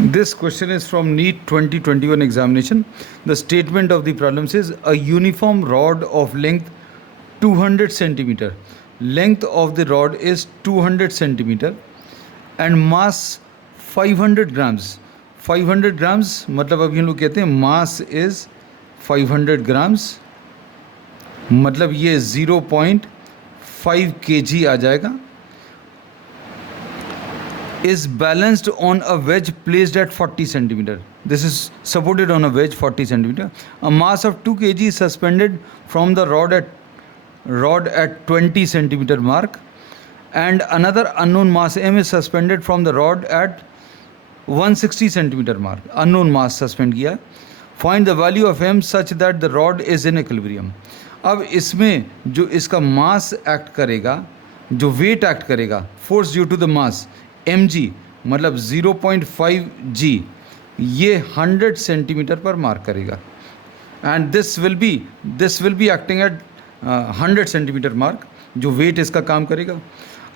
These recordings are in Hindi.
This question is from NEET 2021 examination. The statement of the problem says a uniform rod of length 200 centimeter. Length of the rod is 200 centimeter and mass 500 grams. 500 grams मतलब अभी हम लोग कहते हैं mass is 500 grams, मतलब ये 0.5 kg आ जाएगा. Is balanced on a wedge placed at 40 centimeter. This is supported on a wedge 40 centimeter. A mass of 2 kg is suspended from the rod at 20 centimeter mark, and another unknown mass m is suspended from the rod at 160 centimeter mark. Unknown mass suspend किया. Find the value of m such that the rod is in equilibrium. अब इसमें जो इसका मास एक्ट करेगा, जो वेट एक्ट करेगा, force due to the mass mg मतलब 0.5 g, ये 100 सेंटीमीटर पर मार्क करेगा. And this will be acting at 100 centimetre mark, जो वेट इसका काम करेगा.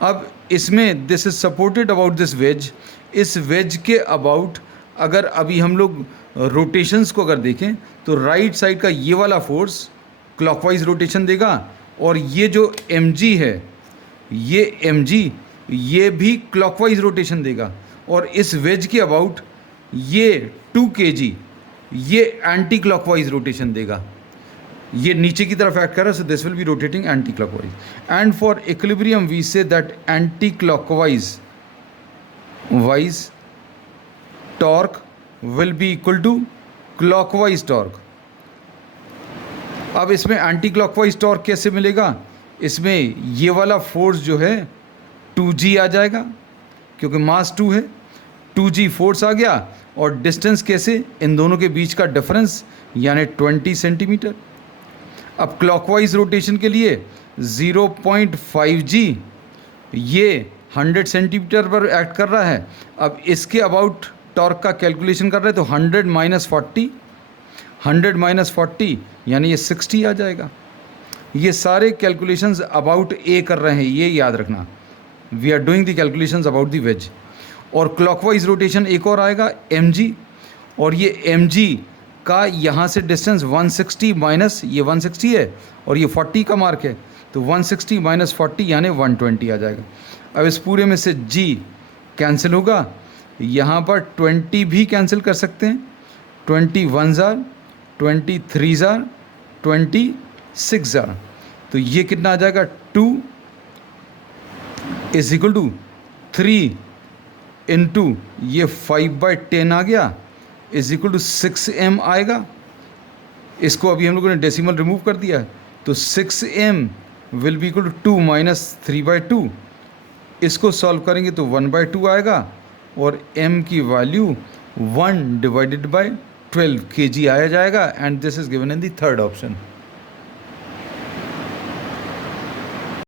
अब इसमें this is supported about this wedge. इस वेज के अबाउट अगर अभी हम लोग रोटेशंस को अगर देखें तो राइट साइड का ये वाला फोर्स क्लॉकवाइज रोटेशन देगा, और ये जो mg है, ये mg ये भी क्लॉकवाइज रोटेशन देगा. और इस वेज के अबाउट ये 2 kg ये एंटी क्लॉकवाइज रोटेशन देगा. ये नीचे की तरफ एक्ट कर रहा है, so this will be rotating anti clockwise. And for equilibrium we say that anti clockwise torque will be equal to clockwise torque. अब इसमें एंटी क्लॉकवाइज टॉर्क कैसे मिलेगा? इसमें ये वाला फोर्स जो है 2g आ जाएगा, क्योंकि मास 2 है. 2g फोर्स आ गया, और डिस्टेंस कैसे? इन दोनों के बीच का डिफरेंस यानी 20 सेंटीमीटर. अब क्लॉकवाइज रोटेशन के लिए 0.5g ये 100 सेंटीमीटर पर एक्ट कर रहा है. अब इसके अबाउट टॉर्क का कैलकुलेशन कर रहे हैं तो 100 माइनस 40 यानी ये 60 आ जाएगा. ये सारे कैलकुलेशंस अबाउट ए कर रहे हैं, ये याद रखना. We are doing the calculations about the wedge. और क्लॉकवाइज रोटेशन एक और आएगा mg, और ये mg का यहाँ से डिस्टेंस 160 माइनस ये 160 है, और ये 40 का मार्क है, तो 160 माइनस 40 यानी 120 आ जाएगा. अब इस पूरे में से g कैंसिल होगा, यहाँ पर 20 भी कैंसिल कर सकते हैं. 21 जार, 23 जार, 26 जार, तो ये कितना आ जाएगा? 2 इज इक्वल टू 3 इंटू ये 5/10 आ गया, इज इक्वल टू 6m आएगा. इसको अभी हम लोगों ने डेसिमल रिमूव कर दिया, तो 6m will be equal to 2 minus 3/2. इसको सॉल्व करेंगे तो 1/2 आएगा, और m की वैल्यू 1 डिवाइडेड बाय 12 kg आया जाएगा. And this is given in the third option.